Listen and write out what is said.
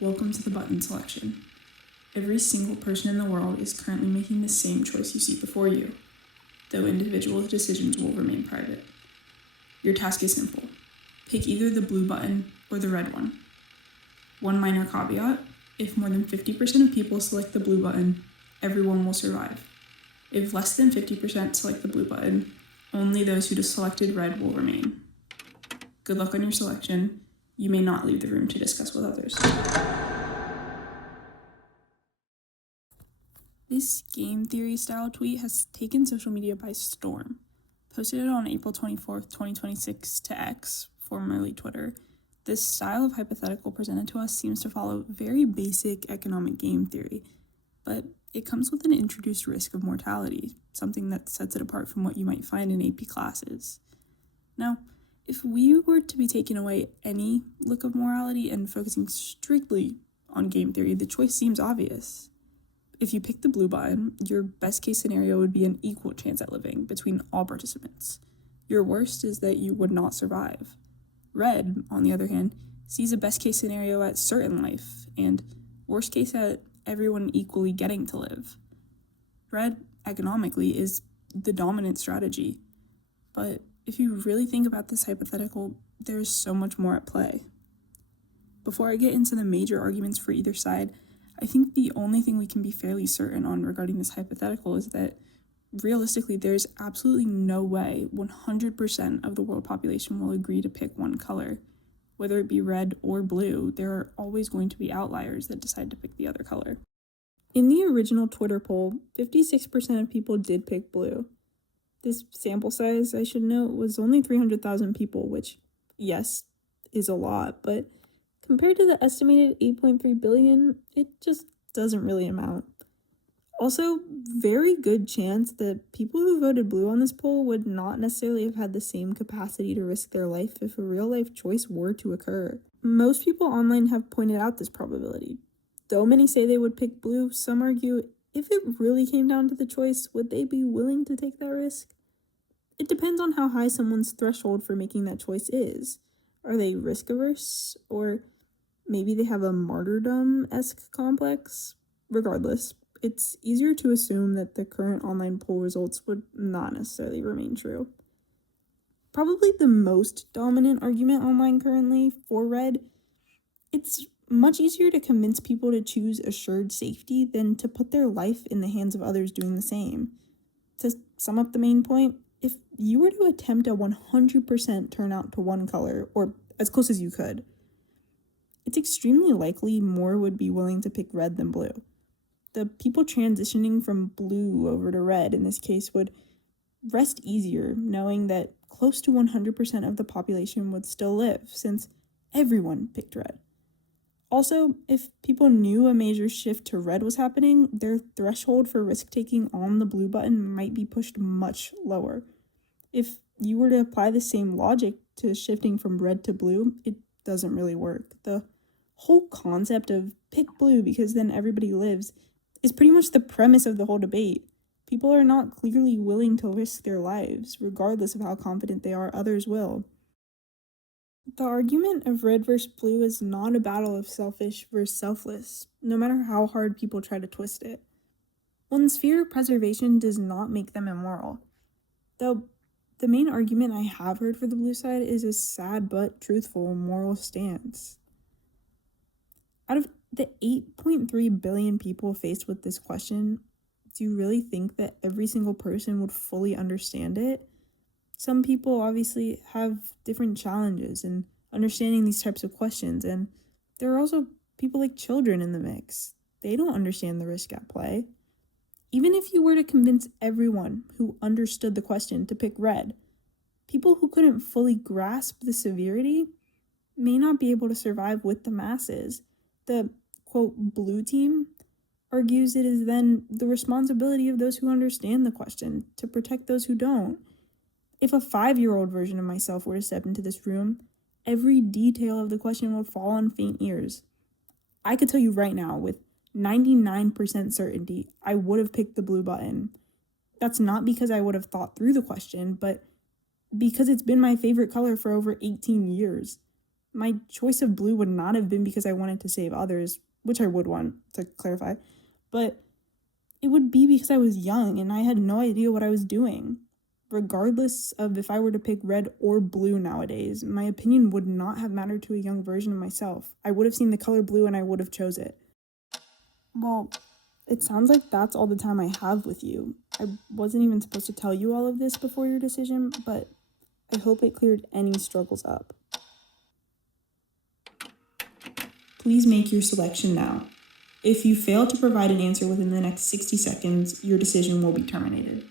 Welcome to the button selection. Every single person in the world is currently making the same choice you see before you, though individual decisions will remain private. Your task is simple. Pick either the blue button or the red one. One minor caveat: if more than 50% of people select the blue button, everyone will survive. If less than 50% select the blue button, only those who selected red will remain. Good luck on your selection. You may not leave the room to discuss with others. This game theory style tweet has taken social media by storm. Posted it on April 24th, 2026 to X, formerly Twitter. This style of hypothetical presented to us seems to follow very basic economic game theory, but it comes with an introduced risk of mortality, something that sets it apart from what you might find in AP classes. Now, if we were to be taking away any look of morality and focusing strictly on game theory, the choice seems obvious. If you pick the blue button, your best case scenario would be an equal chance at living between all participants. Your worst is that you would not survive. Red, on the other hand, sees a best case scenario at certain life, and worst case at everyone equally getting to live. Red, economically, is the dominant strategy. But if you really think about this hypothetical, there's so much more at play. Before I get into the major arguments for either side, I think the only thing we can be fairly certain on regarding this hypothetical is that realistically, there's absolutely no way 100% of the world population will agree to pick one color. Whether it be red or blue, there are always going to be outliers that decide to pick the other color. In the original Twitter poll, 56% of people did pick blue. This sample size, I should note, was only 300,000 people, which, yes, is a lot, but compared to the estimated 8.3 billion, it just doesn't really amount. Also, very good chance that people who voted blue on this poll would not necessarily have had the same capacity to risk their life if a real-life choice were to occur. Most people online have pointed out this probability. Though many say they would pick blue, some argue if it really came down to the choice, would they be willing to take that risk? It depends on how high someone's threshold for making that choice is. Are they risk-averse? Or maybe they have a martyrdom-esque complex? Regardless, it's easier to assume that the current online poll results would not necessarily remain true. Probably the most dominant argument online currently for red, it's much easier to convince people to choose assured safety than to put their life in the hands of others doing the same. To sum up the main point, if you were to attempt a 100% turnout to one color, or as close as you could, it's extremely likely more would be willing to pick red than blue. The people transitioning from blue over to red in this case would rest easier knowing that close to 100% of the population would still live, since everyone picked red. Also, if people knew a major shift to red was happening, their threshold for risk-taking on the blue button might be pushed much lower. If you were to apply the same logic to shifting from red to blue, it doesn't really work. The whole concept of pick blue because then everybody lives is pretty much the premise of the whole debate. People are not clearly willing to risk their lives, regardless of how confident they are others will. The argument of red versus blue is not a battle of selfish versus selfless, no matter how hard people try to twist it. One's fear of preservation does not make them immoral. Though the main argument I have heard for the blue side is a sad but truthful moral stance. Out of the 8.3 billion people faced with this question, do you really think that every single person would fully understand it? Some people obviously have different challenges in understanding these types of questions, and there are also people like children in the mix. They don't understand the risk at play. Even if you were to convince everyone who understood the question to pick red, people who couldn't fully grasp the severity may not be able to survive with the masses. The, quote, blue team argues it is then the responsibility of those who understand the question to protect those who don't. If a 5-year-old version of myself were to step into this room, every detail of the question would fall on faint ears. I could tell you right now, with 99% certainty, I would have picked the blue button. That's not because I would have thought through the question, but because it's been my favorite color for over 18 years. My choice of blue would not have been because I wanted to save others, which I would want to clarify, but it would be because I was young and I had no idea what I was doing. Regardless of if I were to pick red or blue nowadays, my opinion would not have mattered to a young version of myself. I would have seen the color blue and I would have chose it. Well, it sounds like that's all the time I have with you. I wasn't even supposed to tell you all of this before your decision, but I hope it cleared any struggles up. Please make your selection now. If you fail to provide an answer within the next 60 seconds, your decision will be terminated.